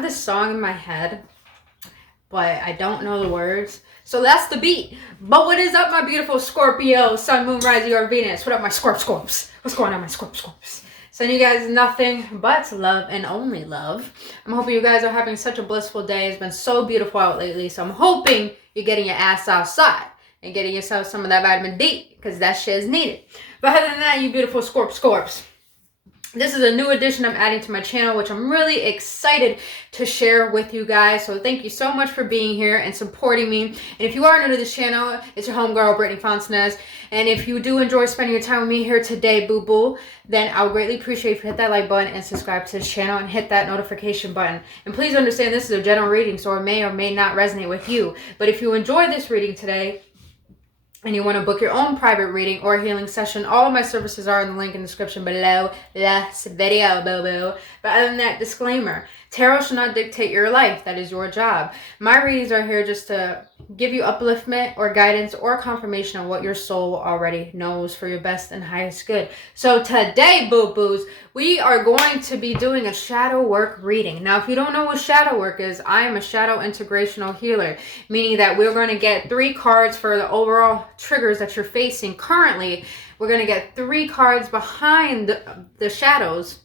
have this song in my head, but I don't know the words. So that's the beat. But what is up, my beautiful Scorpio, Sun, Moon, Rising, or Venus? What up, my Scorps? What's going on, my Scorps? Sending you guys nothing but love and only love. I'm hoping you guys are having such a blissful day. It's been so beautiful out lately. So I'm hoping you're getting your ass outside and getting yourself some of that vitamin D, because that shit is needed. But other than that, you beautiful Scorps. This is a new addition I'm adding to my channel, which I'm really excited to share with you guys. So thank you so much for being here and supporting me. And if you are new to this channel, it's your homegirl, Brittany Fontanez. And if you do enjoy spending your time with me here today, boo-boo, then I would greatly appreciate if you hit that like button and subscribe to this channel and hit that notification button. And please understand this is a general reading, so it may or may not resonate with you. But if you enjoy this reading today, and you want to book your own private reading or healing session, all of my services are in the link in the description below this video, boo-boo. But other than that, disclaimer, tarot should not dictate your life. That is your job. My readings are here just to give you upliftment or guidance or confirmation on what your soul already knows for your best and highest good. So today, boo-boos, we are going to be doing a shadow work reading. Now, if you don't know what shadow work is, I am a shadow integrational healer, meaning that we're going to get 3 cards for the overall triggers that you're facing currently. We're going to get 3 cards behind the shadows,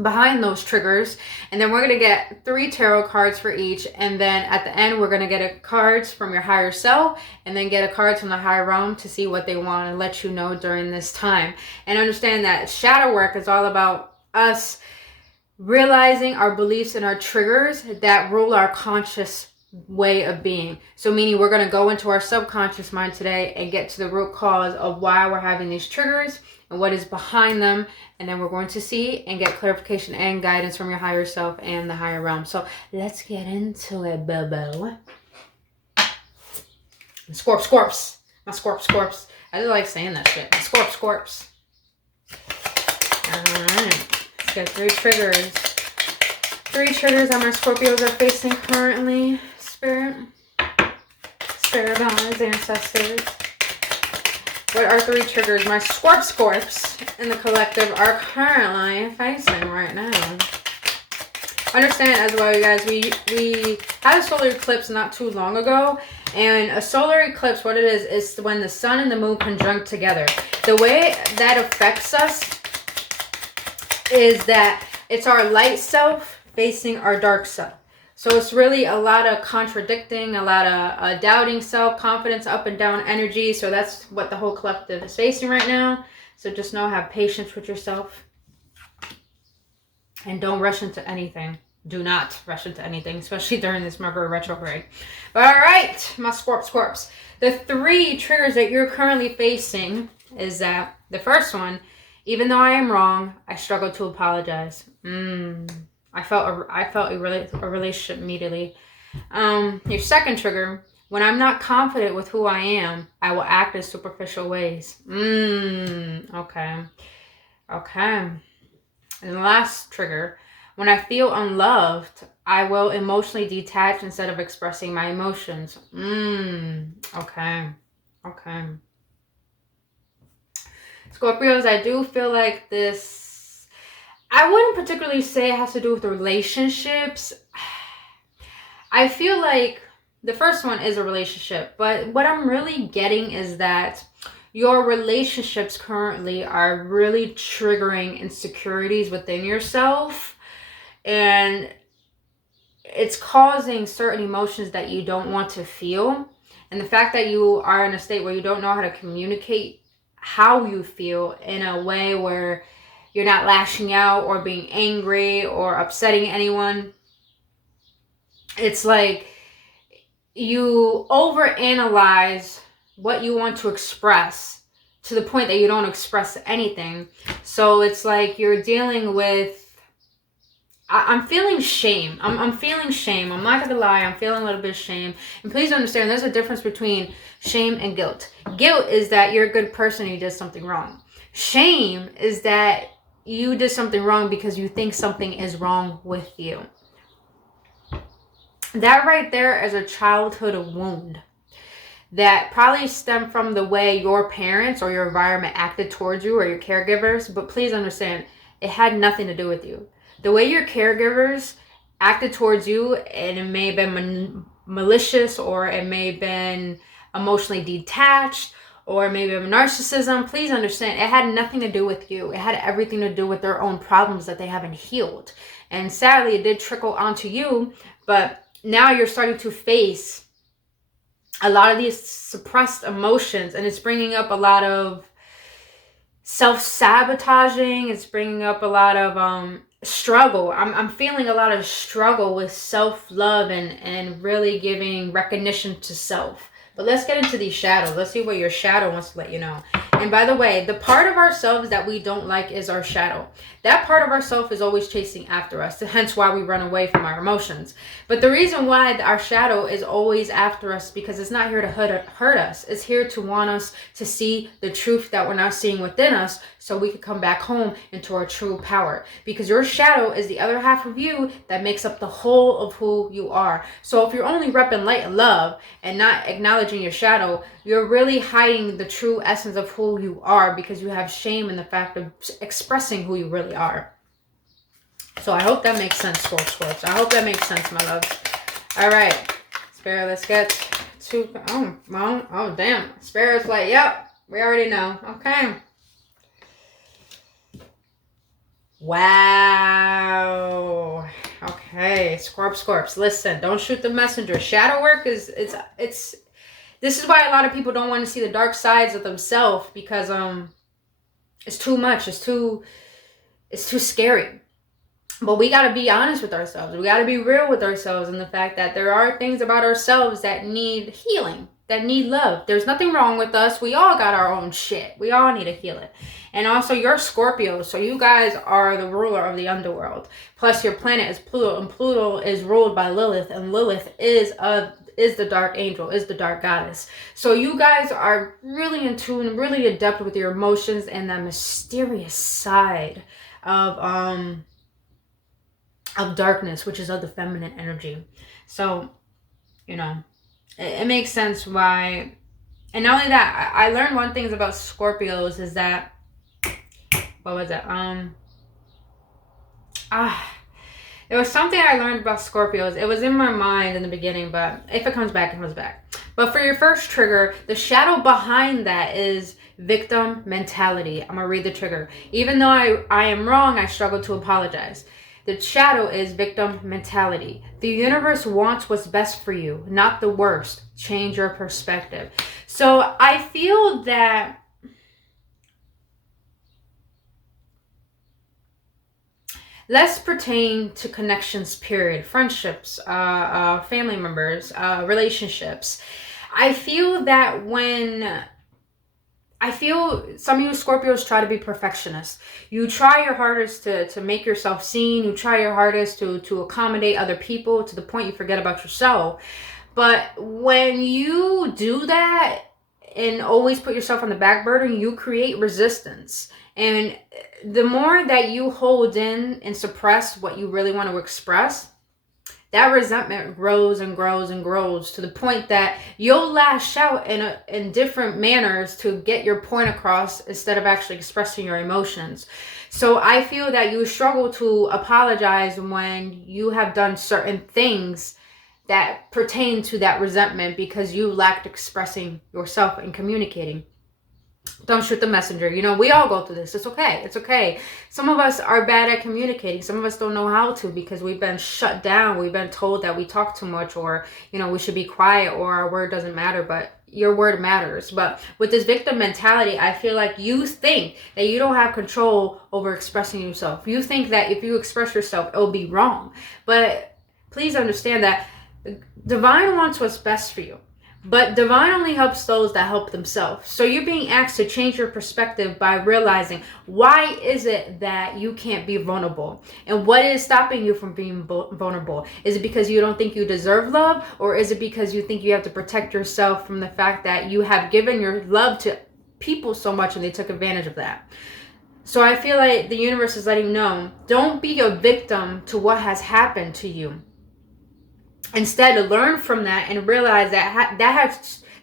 behind those triggers, and then we're going to get 3 tarot cards for each, and then at the end we're going to get a cards from your higher self and then get a card from the higher realm to see what they want to let you know during this time. And understand that shadow work is all about us realizing our beliefs and our triggers that rule our conscious way of being. So meaning we're going to go into our subconscious mind today and get to the root cause of why we're having these triggers and what is behind them, and then we're going to see and get clarification and guidance from your higher self and the higher realm. So let's get into it, Bobo. Scorps. My Scorps. I just like saying that shit. My Scorps. Alright. Let's get 3 triggers. 3 triggers that my Scorpios are facing currently. Spirit guides, ancestors. What are 3 triggers my Scorps in the collective are currently facing right now? Understand as well, you guys, we had a solar eclipse not too long ago. And a solar eclipse, what it is when the sun and the moon conjunct together. The way that affects us is that it's our light self facing our dark self. So it's really a lot of contradicting, a lot of doubting self-confidence, up and down energy. So that's what the whole collective is facing right now. So just know, have patience with yourself. And don't rush into anything. Do not rush into anything, especially during this Mercury retrograde. But all right, my Scorps. The 3 triggers that you're currently facing is that the first one, even though I am wrong, I struggle to apologize. I felt a relationship immediately. Your second trigger, when I'm not confident with who I am, I will act in superficial ways. Okay. And the last trigger, when I feel unloved, I will emotionally detach instead of expressing my emotions. Okay. Scorpios, I do feel like this, I wouldn't particularly say it has to do with the relationships. I feel like the first one is a relationship, but what I'm really getting is that your relationships currently are really triggering insecurities within yourself, and it's causing certain emotions that you don't want to feel. And the fact that you are in a state where you don't know how to communicate how you feel in a way where you're not lashing out or being angry or upsetting anyone. It's like you overanalyze what you want to express to the point that you don't express anything. So it's like you're dealing with, I'm feeling shame. I'm feeling shame. I'm not gonna lie, I'm feeling a little bit of shame. And please understand, there's a difference between shame and guilt. Guilt is that you're a good person and you did something wrong. Shame is that you did something wrong because you think something is wrong with you. That right there is a childhood wound that probably stemmed from the way your parents or your environment acted towards you or your caregivers. But please understand, it had nothing to do with you. The way your caregivers acted towards you, and it may have been malicious, or it may have been emotionally detached, or maybe of narcissism, please understand, it had nothing to do with you. It had everything to do with their own problems that they haven't healed. And sadly, it did trickle onto you, but now you're starting to face a lot of these suppressed emotions, and it's bringing up a lot of self-sabotaging. It's bringing up a lot of struggle. I'm feeling a lot of struggle with self-love and really giving recognition to self. But let's get into these shadows. Let's see what your shadow wants to let you know. And by the way, the part of ourselves that we don't like is our shadow. That part of ourselves is always chasing after us, hence why we run away from our emotions. But the reason why our shadow is always after us, because it's not here to hurt us. It's here to want us to see the truth that we're not seeing within us, so we can come back home into our true power. Because your shadow is the other half of you that makes up the whole of who you are. So if you're only repping light and love and not acknowledging your shadow, you're really hiding the true essence of who you are, because you have shame in the fact of expressing who you really are. So I hope that makes sense, Scorps. I hope that makes sense, my loves. All right, Spirit, let's get to, oh damn. Spirit's like, yep, we already know. Okay. Wow. Okay, Scorps. Listen, don't shoot the messenger. Shadow work is, this is why a lot of people don't want to see the dark sides of themselves, because it's too much. It's too scary. But we got to be honest with ourselves. We got to be real with ourselves, and the fact that there are things about ourselves that need healing, that need love. There's nothing wrong with us. We all got our own shit. We all need to heal it. And also, you're Scorpio, so you guys are the ruler of the underworld. Plus, your planet is Pluto, and Pluto is ruled by Lilith, and Lilith is the dark angel, is the dark goddess. So you guys are really in tune, really adept with your emotions and that mysterious side of darkness, which is of the feminine energy. So, you know, it makes sense why. And not only that, I learned one thing about Scorpios is that, what was it? There was something I learned about Scorpios. It was in my mind in the beginning, but if it comes back, it comes back. But for your first trigger, the shadow behind that is victim mentality. I'm going to read the trigger. Even though I am wrong, I struggle to apologize. The shadow is victim mentality. The universe wants what's best for you, not the worst. Change your perspective. So I feel that let's pertain to connections, period. Friendships, family members, relationships. I feel that some of you Scorpios try to be perfectionists. You try your hardest to make yourself seen. You try your hardest to accommodate other people to the point you forget about yourself. But when you do that and always put yourself on the back burner, you create resistance. And the more that you hold in and suppress what you really want to express, that resentment grows and grows and grows to the point that you'll lash out in different manners to get your point across instead of actually expressing your emotions. So I feel that you struggle to apologize when you have done certain things that pertain to that resentment because you lacked expressing yourself and communicating. Don't shoot the messenger. You know, we all go through this. It's okay. It's okay. Some of us are bad at communicating. Some of us don't know how to because we've been shut down. We've been told that we talk too much, or, you know, we should be quiet, or our word doesn't matter, but your word matters. But with this victim mentality, I feel like you think that you don't have control over expressing yourself. You think that if you express yourself, it'll be wrong. But please understand that divine wants what's best for you. But divine only helps those that help themselves. So you're being asked to change your perspective by realizing, why is it that you can't be vulnerable? And what is stopping you from being vulnerable? Is it because you don't think you deserve love? Or is it because you think you have to protect yourself from the fact that you have given your love to people so much and they took advantage of that? So I feel like the universe is letting you know, don't be a victim to what has happened to you. Instead, learn from that and realize that that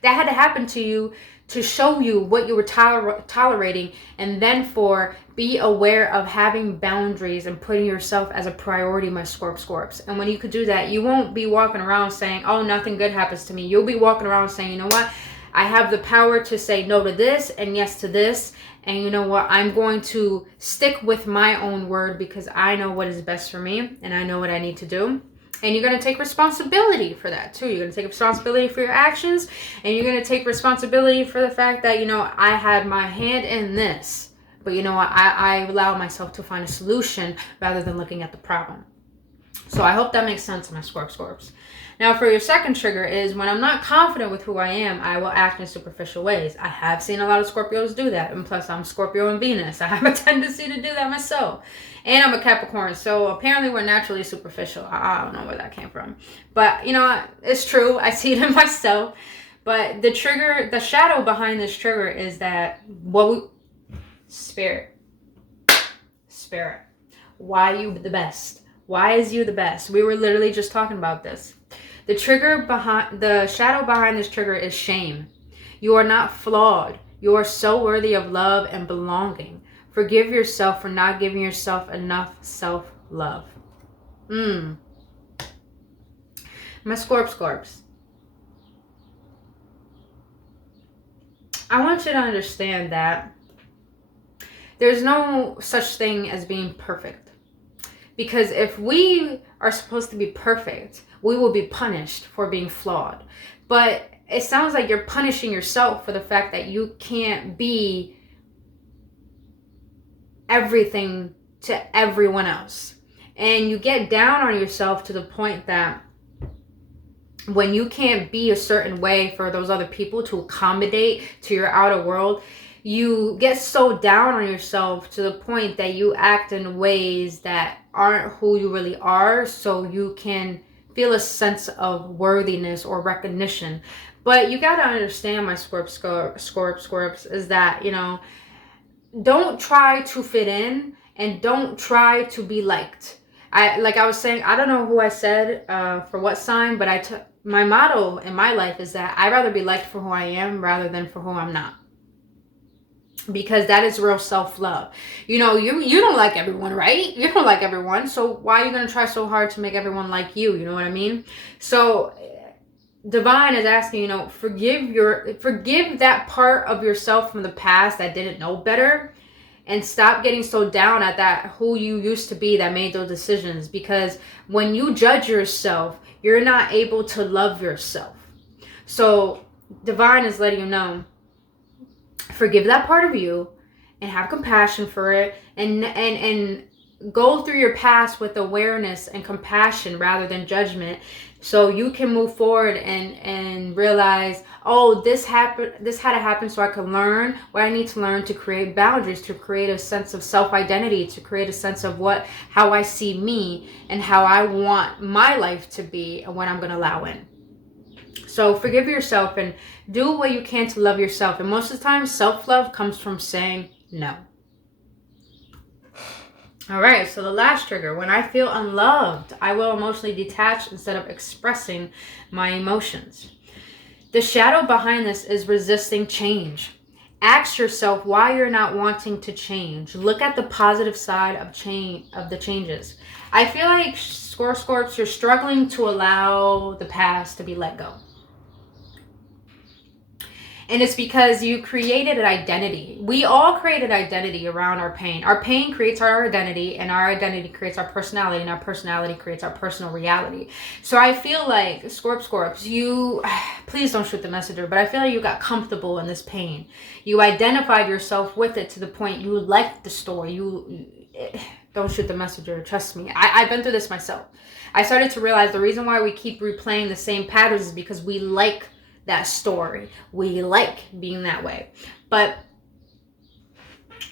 had to happen to you to show you what you were tolerating, and then for be aware of having boundaries and putting yourself as a priority, my Scorps. And when you could do that, you won't be walking around saying, oh, nothing good happens to me. You'll be walking around saying, you know what? I have the power to say no to this and yes to this. And you know what? I'm going to stick with my own word because I know what is best for me and I know what I need to do. And you're going to take responsibility for that too. You're going to take responsibility for your actions, and you're going to take responsibility for the fact that, you know, I had my hand in this, but you know what? I allow myself to find a solution rather than looking at the problem. So I hope that makes sense, my Scorps. Now, for your second trigger is when I'm not confident with who I am, I will act in superficial ways. I have seen a lot of Scorpios do that. And plus, I'm Scorpio and Venus. I have a tendency to do that myself. And I'm a Capricorn. So apparently we're naturally superficial. I don't know where that came from. But, you know, it's true. I see it in myself. But the trigger, the shadow behind this trigger is that Spirit. Why you the best? Why is you the best? We were literally just talking about this. The shadow behind this trigger is shame. You are not flawed. You are so worthy of love and belonging. Forgive yourself for not giving yourself enough self-love. My Scorps. I want you to understand that there's no such thing as being perfect. Because if we are supposed to be perfect, we will be punished for being flawed. But it sounds like you're punishing yourself for the fact that you can't be everything to everyone else. And you get down on yourself to the point that when you can't be a certain way for those other people to accommodate to your outer world, you get so down on yourself to the point that you act in ways that aren't who you really are, so you can feel a sense of worthiness or recognition. But you got to understand, my Scorps, is that, you know, don't try to fit in and don't try to be liked. Like I was saying, I don't know who I said for what sign, but my motto in my life is that I'd rather be liked for who I am rather than for who I'm not. Because that is real self-love. You know, you don't like everyone, right? You don't like everyone. So why are you going to try so hard to make everyone like you? You know what I mean? So Divine is asking, you know, forgive that part of yourself from the past that didn't know better, and stop getting so down at that who you used to be that made those decisions. Because when you judge yourself, you're not able to love yourself. So Divine is letting you know, forgive that part of you and have compassion for it, and go through your past with awareness and compassion rather than judgment, so you can move forward and realize, oh, this had to happen so I can learn what I need to learn to create boundaries, to create a sense of self-identity, to create a sense of how I see me and how I want my life to be and what I'm going to allow in. So forgive yourself and do what you can to love yourself. And most of the time, self-love comes from saying no. All right, so the last trigger. When I feel unloved, I will emotionally detach instead of expressing my emotions. The shadow behind this is resisting change. Ask yourself why you're not wanting to change. Look at the positive side of the changes. I feel like Scorps, you're struggling to allow the past to be let go. And it's because you created an identity. We all created identity around our pain. Our pain creates our identity, and our identity creates our personality, and our personality creates our personal reality. So I feel like, Scorps, you, please don't shoot the messenger, but I feel like you got comfortable in this pain. You identified yourself with it to the point you liked the story. Don't shoot the messenger, trust me. I've been through this myself. I started to realize the reason why we keep replaying the same patterns is because we like that story. We like being that way.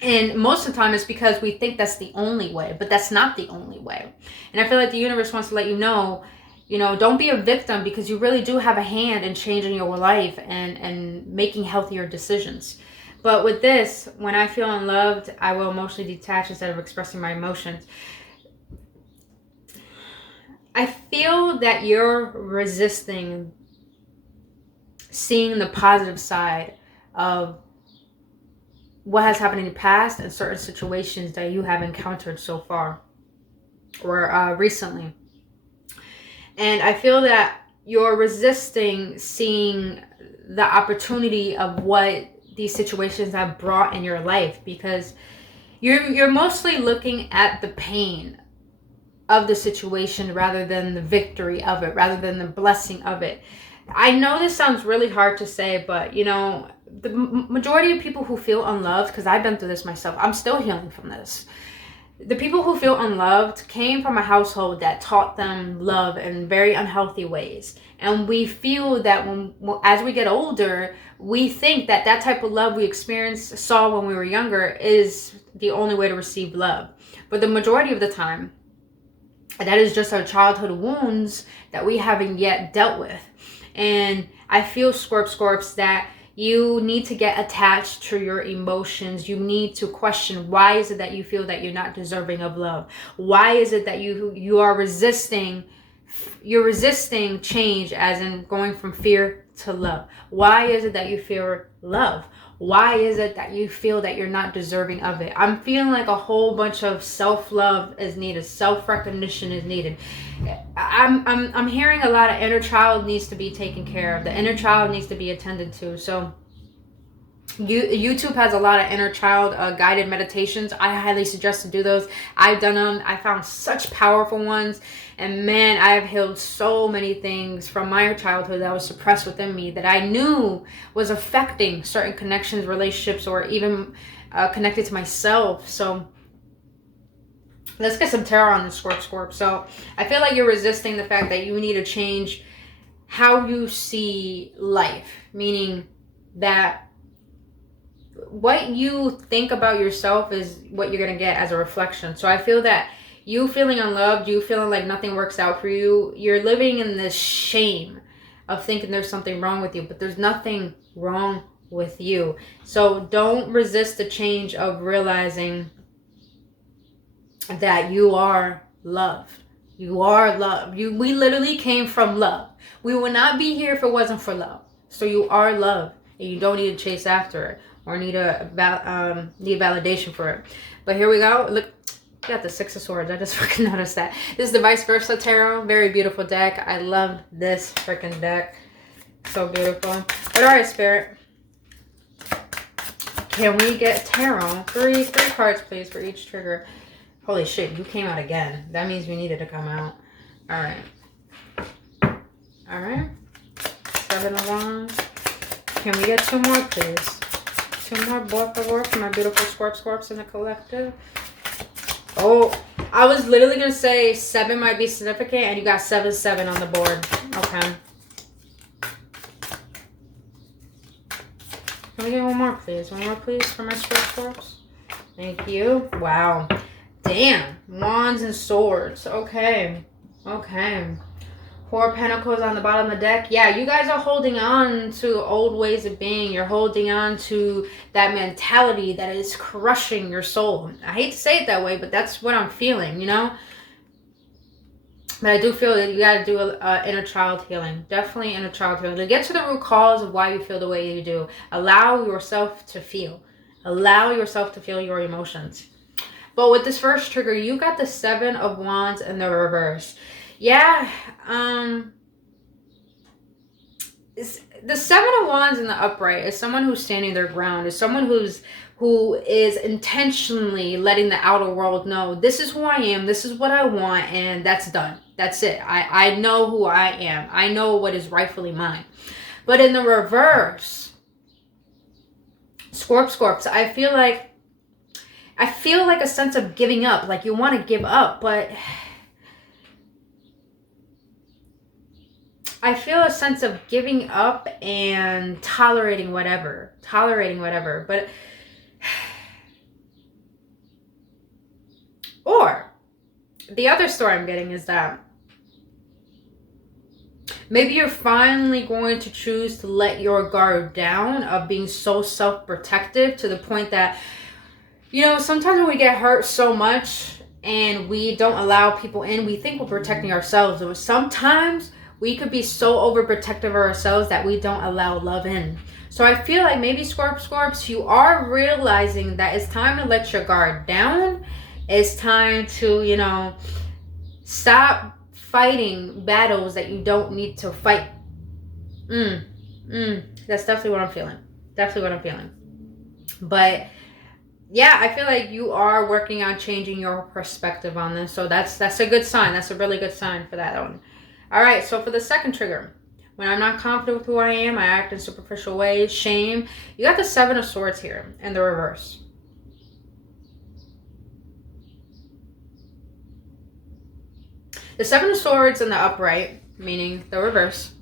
And most of the time it's because we think that's the only way, but that's not the only way. And I feel like the universe wants to let you know, don't be a victim, because you really do have a hand in changing your life and making healthier decisions. But with this, when I feel unloved, I will emotionally detach instead of expressing my emotions. I feel that you're resisting seeing the positive side of what has happened in the past and certain situations that you have encountered so far or recently. And I feel that you're resisting seeing the opportunity of what these situations have brought in your life, because you're mostly looking at the pain of the situation rather than the victory of it, rather than the blessing of it. I know this sounds really hard to say, but you know, the majority of people who feel unloved, because I've been through this myself, I'm still healing from this. The people who feel unloved came from a household that taught them love in very unhealthy ways. And we feel that as we get older, we think that that type of love we saw when we were younger is the only way to receive love. But the majority of the time, that is just our childhood wounds that we haven't yet dealt with. And I feel, Scorps, that you need to get attached to your emotions. You need to question, why is it that you feel that you're not deserving of love? Why is it that you are resisting, you're resisting change, as in going from fear to love? Why is it that you fear love? Why is it that you feel that you're not deserving of it? I'm feeling like a whole bunch of self-love is needed. Self-recognition is needed. I'm hearing a lot of inner child needs to be taken care of. The inner child needs to be attended to. So YouTube has a lot of inner child guided meditations. I highly suggest to do those. I've done them. I found such powerful ones. And man, I have healed so many things from my childhood that was suppressed within me that I knew was affecting certain connections, relationships, or even connected to myself. So let's get some tarot on the Scorp. So I feel like you're resisting the fact that you need to change how you see life, meaning that what you think about yourself is what you're going to get as a reflection. So I feel that you feeling unloved, you feeling like nothing works out for you, you're living in this shame of thinking there's something wrong with you, but there's nothing wrong with you. So don't resist the change of realizing that you are loved. You are loved. We literally came from love. We would not be here if it wasn't for love. So you are loved, and you don't need to chase after it or need validation for it. But here we go. Look. Got the Six of Swords. I just freaking noticed that. This is the Vice Versa Tarot. Very beautiful deck. I love this freaking deck. So beautiful. But alright, Spirit. Can we get tarot? Three cards, please, for each trigger. Holy shit, you came out again. That means we needed to come out. Alright. Alright. 7 of Wands. Can we get 2 more, please? 2 more, por favor, for my beautiful Scorps in the collective. Oh, I was literally going to say 7 might be significant, and you got 7-7 on the board. Okay. Can we get one more, please? One more, please, for my Scorps? Thank you. Wow. Damn. Wands and Swords. Okay. Okay. 4 Pentacles on the bottom of the deck. Yeah, you guys are holding on to old ways of being. You're holding on to that mentality that is crushing your soul. I hate to say it that way, but that's what I'm feeling, you know? But I do feel that you got to do inner child healing. Definitely inner child healing. To get to the root cause of why you feel the way you do. Allow yourself to feel. Allow yourself to feel your emotions. But with this first trigger, you got the 7 of Wands in the reverse. Yeah, the 7 of Wands in the upright is someone who's standing their ground, is someone who is intentionally letting the outer world know, this is who I am, this is what I want, and that's done. That's it. I know who I am. I know what is rightfully mine. But in the reverse, Scorps, I feel like a sense of giving up, like you want to give up, but I feel a sense of giving up and tolerating whatever, but or the other story I'm getting is that maybe you're finally going to choose to let your guard down of being so self-protective to the point that, you know, sometimes when we get hurt so much and we don't allow people in, we think we're protecting ourselves. Or sometimes we could be so overprotective of ourselves that we don't allow love in. So I feel like maybe Scorps, you are realizing that it's time to let your guard down. It's time to, you know, stop fighting battles that you don't need to fight. That's definitely what I'm feeling. Definitely what I'm feeling. But yeah, I feel like you are working on changing your perspective on this. So that's a good sign. That's a really good sign for that one. All right, so for the second trigger, when I'm not confident with who I am, I act in superficial ways, shame. You got the Seven of Swords here in the reverse. The Seven of Swords in the upright, meaning the reverse,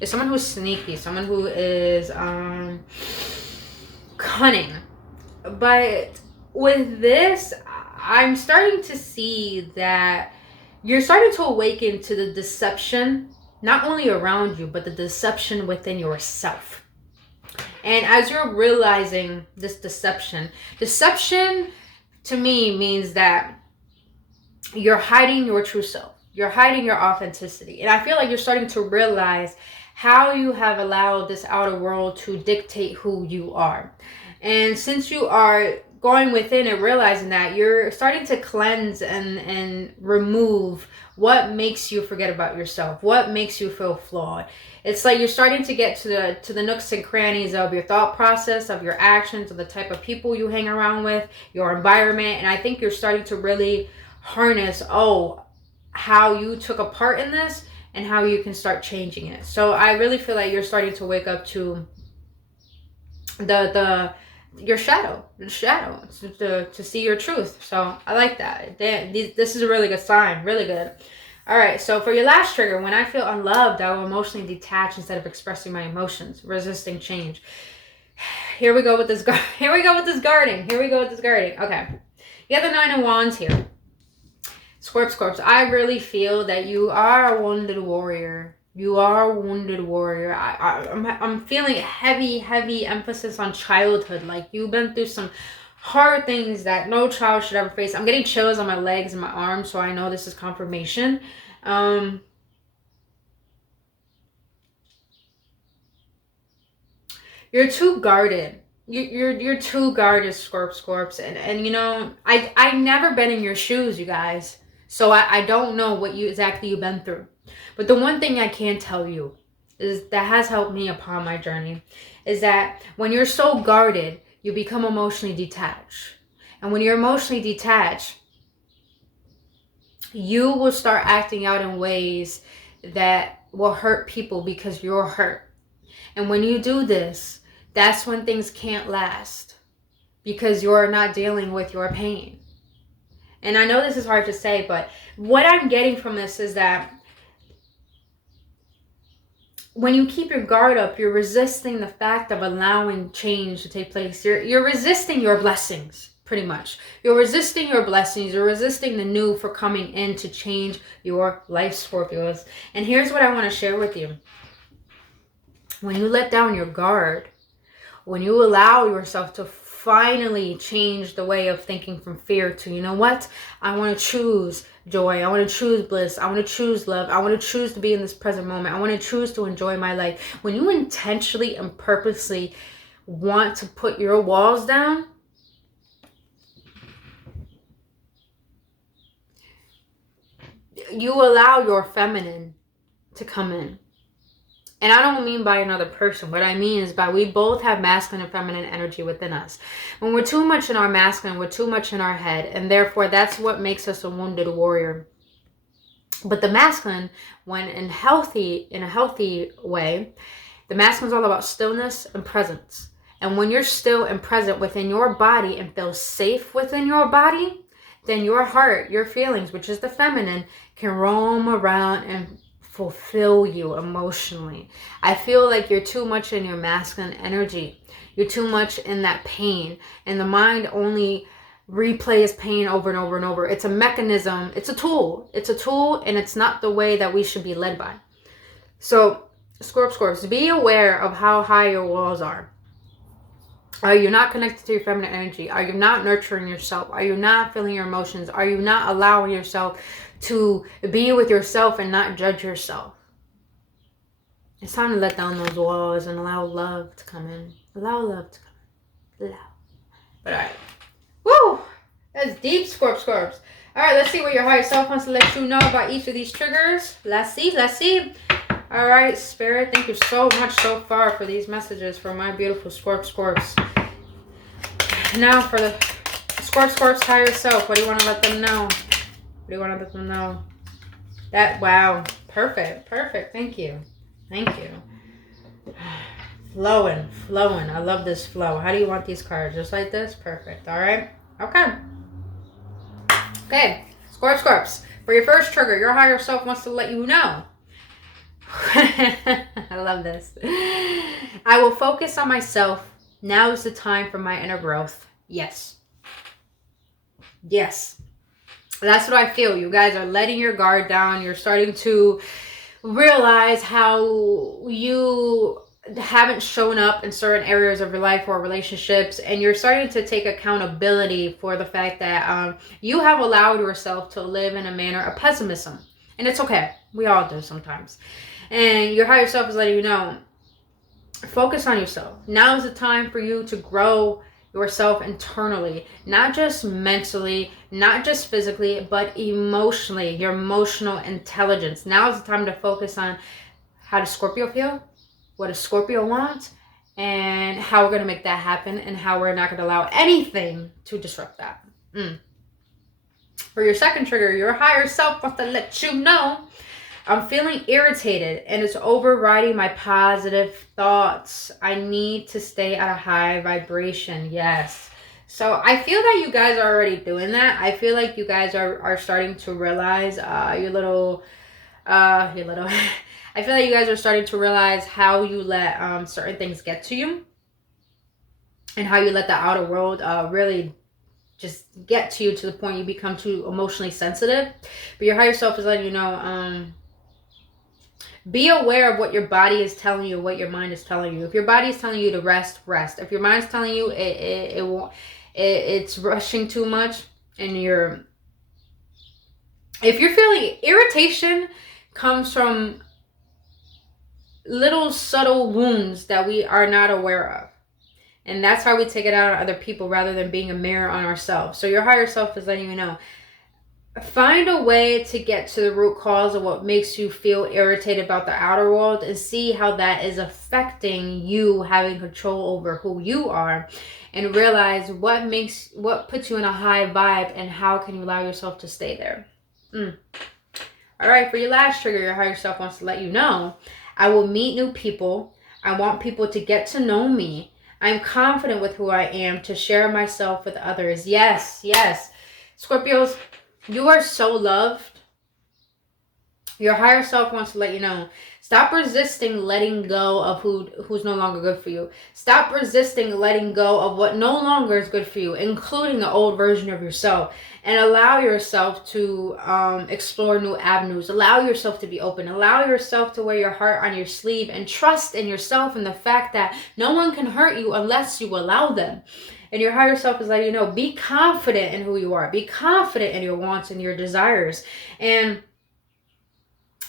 is someone who's sneaky, someone who is cunning. But with this, I'm starting to see that you're starting to awaken to the deception, not only around you, but the deception within yourself. And as you're realizing this deception to me means that you're hiding your true self. You're hiding your authenticity. And I feel like you're starting to realize how you have allowed this outer world to dictate who you are. And since you are going within and realizing that, you're starting to cleanse and remove what makes you forget about yourself, what makes you feel flawed. It's like you're starting to get to the nooks and crannies of your thought process, of your actions, of the type of people you hang around with, your environment. And I think you're starting to really harness, how you took a part in this and how you can start changing it. So I really feel like you're starting to wake up to your shadow to see your truth. So I like that. This is a really good sign. Really good. All right, so for your last trigger, when I feel unloved, I will emotionally detach instead of expressing my emotions, resisting change. Here we go with this guarding. Okay, you have the Nine of Wands here. Scorps, I really feel that you are a wounded warrior. I'm feeling heavy emphasis on childhood. Like you've been through some hard things that no child should ever face. I'm getting chills on my legs and my arms, so I know this is confirmation. You're too guarded. You're too guarded, Scorps. And you know, I've never been in your shoes, you guys. So I don't know what exactly you've been through. But the one thing I can tell you is that has helped me upon my journey is that when you're so guarded, you become emotionally detached. And when you're emotionally detached, you will start acting out in ways that will hurt people because you're hurt. And when you do this, that's when things can't last because you're not dealing with your pain. And I know this is hard to say, but what I'm getting from this is that when you keep your guard up, you're resisting the fact of allowing change to take place. You're resisting your blessings, pretty much. You're resisting your blessings. You're resisting the new for coming in to change your life, Scorpios. And here's what I want to share with you. When you let down your guard, when you allow yourself to finally change the way of thinking from fear to, you know what? I want to choose joy. I want to choose bliss. I want to choose love. I want to choose to be in this present moment. I want to choose to enjoy my life. When you intentionally and purposely want to put your walls down, you allow your feminine to come in. And I don't mean by another person. What I mean is by we both have masculine and feminine energy within us. When we're too much in our masculine, we're too much in our head. And therefore, that's what makes us a wounded warrior. But the masculine, when in a healthy way, the masculine is all about stillness and presence. And when you're still and present within your body and feel safe within your body, then your heart, your feelings, which is the feminine, can roam around and fulfill you emotionally. I feel like you're too much in your masculine energy. You're too much in that pain. And the mind only replays pain over and over and over. It's a mechanism. It's a tool. It's a tool, and it's not the way that we should be led by. So, Scorps, be aware of how high your walls are. Are you not connected to your feminine energy? Are you not nurturing yourself? Are you not feeling your emotions? Are you not allowing yourself to be with yourself and not judge yourself? It's time to let down those walls and allow love to come in. Allow love to come in. Allow. But all right. Woo! That's deep, Scorps. All right, let's see what your higher self wants to let you know about each of these triggers. Let's see. All right, Spirit, thank you so much so far for these messages for my beautiful Scorps. Now for the Scorps higher self, what do you want to let them know? What do you want to let them know? That, wow, perfect. Thank you. Flowing. I love this flow. How do you want these cards? Just like this? Perfect. All right. Okay. Scorps. For your first trigger, your higher self wants to let you know. I love this. I will focus on myself. Now is the time for my inner growth. Yes. That's what I feel. You guys are letting your guard down. You're starting to realize how you haven't shown up in certain areas of your life or relationships, and you're starting to take accountability for the fact that you have allowed yourself to live in a manner of pessimism. And it's okay. We all do sometimes. And your higher self is letting you know, focus on yourself. Now is the time for you to grow yourself internally, not just mentally, not just physically, but emotionally, your emotional intelligence. Now is the time to focus on how does Scorpio feel, what does Scorpio want, and how we're going to make that happen, and how we're not going to allow anything to disrupt that. For your second trigger, your higher self wants to let you know, I'm feeling irritated and it's overriding my positive thoughts. I need to stay at a high vibration. Yes. So I feel that you guys are already doing that. I feel like you guys are starting to realize I feel like you guys are starting to realize how you let certain things get to you, and how you let the outer world really just get to you to the point you become too emotionally sensitive. But your higher self is letting you know, be aware of what your body is telling you, what your mind is telling you. If your body is telling you to rest. If your mind is telling you it's rushing too much, and if you're feeling irritation, comes from little subtle wounds that we are not aware of. And that's how we take it out on other people rather than being a mirror on ourselves. So your higher self is letting you know, find a way to get to the root cause of what makes you feel irritated about the outer world, and see how that is affecting you having control over who you are, and realize what puts you in a high vibe, and how can you allow yourself to stay there. All right, for your last trigger, your higher self wants to let you know, I will meet new people. I want people to get to know me. I'm confident with who I am to share myself with others. Yes. Scorpios, you are so loved. Your higher self wants to let you know, stop resisting letting go of who's no longer good for you. Stop resisting letting go of what no longer is good for you, including the old version of yourself, and allow yourself to explore new avenues. Allow yourself to be open. Allow yourself to wear your heart on your sleeve, and trust in yourself and the fact that no one can hurt you unless you allow them. And your higher self is letting you know, be confident in who you are. Be confident in your wants and your desires. And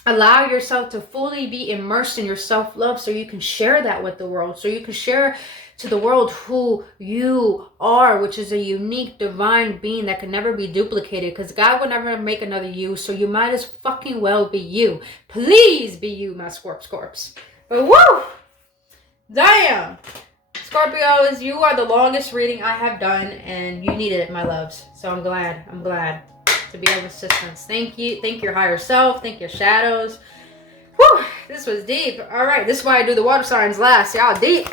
allow yourself to fully be immersed in your self-love, so you can share that with the world. So you can share to the world who you are, which is a unique divine being that can never be duplicated, because God would never make another you. So you might as fucking well be you. Please be you, my Scorps. But woo! Damn! Scorpios, you are the longest reading I have done, and you needed it, my loves. So I'm glad to be of assistance. Thank you. Thank your higher self. Thank your shadows. Whew, this was deep. All right, this is why I do the water signs last. Y'all deep.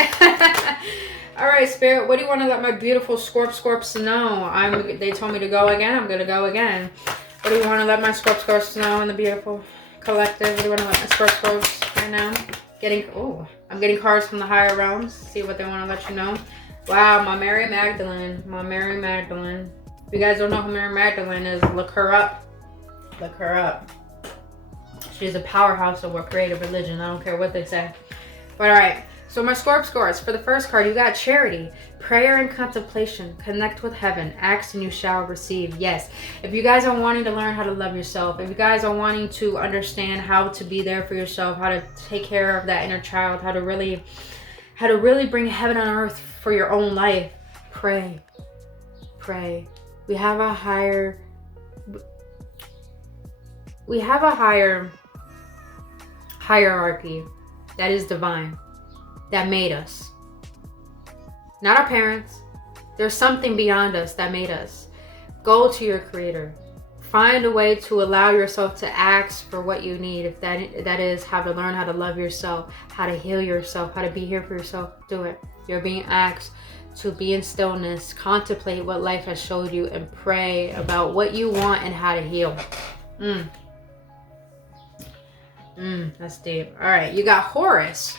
All right, Spirit, what do you want to let my beautiful Scorps know? They told me to go again. I'm going to go again. What do you want to let my Scorps know in the beautiful collective? What do you want to let my Scorps right now? I'm getting cards from the higher realms. See what they want to let you know. Wow, my Mary Magdalene. If you guys don't know who Mary Magdalene is, look her up. She's a powerhouse of what creative religion. I don't care what they say. But all right, So my Scorps, for the first card, you got charity, prayer and contemplation, connect with heaven, ask and you shall receive. Yes, if you guys are wanting to learn how to love yourself, if you guys are wanting to understand how to be there for yourself, how to take care of that inner child, how to really bring heaven on earth for your own life, pray. We have a higher hierarchy that is divine, that made us. Not our parents. There's something beyond us that made us. Go to your creator. Find a way to allow yourself to ask for what you need. If that is how to learn how to love yourself, how to heal yourself, how to be here for yourself, do it. You're being asked to be in stillness, contemplate what life has showed you, and pray about what you want and how to heal. That's deep. All right, you got Horus.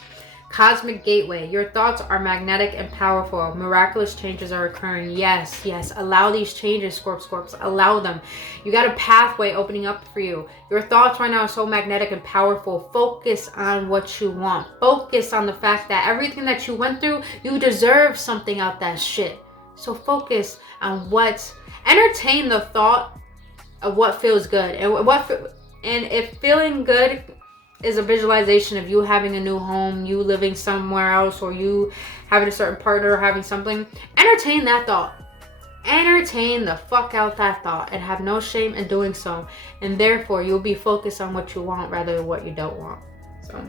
Cosmic gateway. Your thoughts are magnetic and powerful. Miraculous changes are occurring. Yes. Allow these changes, Scorps. Allow them. You got a pathway opening up for you. Your thoughts right now are so magnetic and powerful. Focus on what you want. Focus on the fact that everything that you went through, you deserve something out that shit. So focus on entertain the thought of what feels good. And if feeling good is a visualization of you having a new home, you living somewhere else, or you having a certain partner or having something, entertain that thought. Entertain the fuck out that thought and have no shame in doing so. And therefore, you'll be focused on what you want rather than what you don't want. So,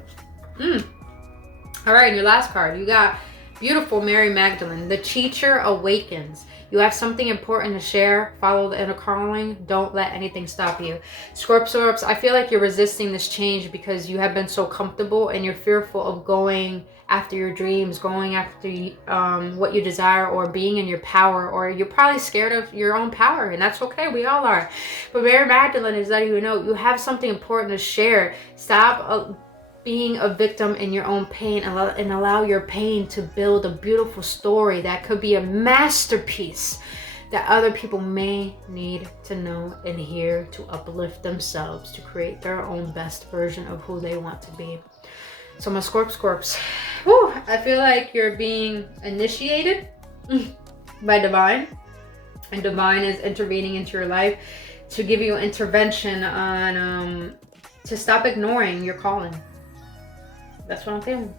all right, and your last card, you got beautiful Mary Magdalene. The teacher awakens. You have something important to share. Follow the inner calling. Don't let anything stop you. Scorps, I feel like you're resisting this change because you have been so comfortable and you're fearful of going after your dreams, going after what you desire, or being in your power, or you're probably scared of your own power, and that's okay. We all are. But Mary Magdalene is letting you know you have something important to share. Stop being a victim in your own pain, and allow your pain to build a beautiful story that could be a masterpiece that other people may need to know and hear to uplift themselves, to create their own best version of who they want to be. So my Scorps, I feel like you're being initiated by divine, and divine is intervening into your life to give you intervention on to stop ignoring your calling. That's what I'm feeling.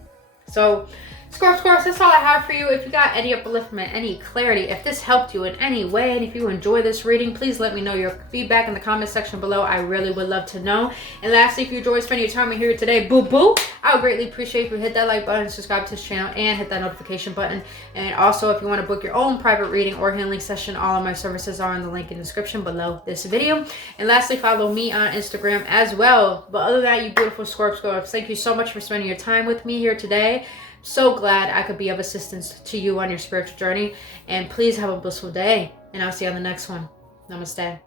So, Scorps, that's all I have for you. If you got any upliftment, any clarity, if this helped you in any way, and if you enjoy this reading, please let me know your feedback in the comment section below. I really would love to know. And lastly, if you enjoyed spending your time here today, boo, I would greatly appreciate if you hit that like button, subscribe to this channel, and hit that notification button. And also, if you want to book your own private reading or healing session, all of my services are in the link in the description below this video. And lastly, follow me on Instagram as well. But other than that, you beautiful Scorps, thank you so much for spending your time with me here today. So glad I could be of assistance to you on your spiritual journey. And please have a blissful day. And I'll see you on the next one. Namaste.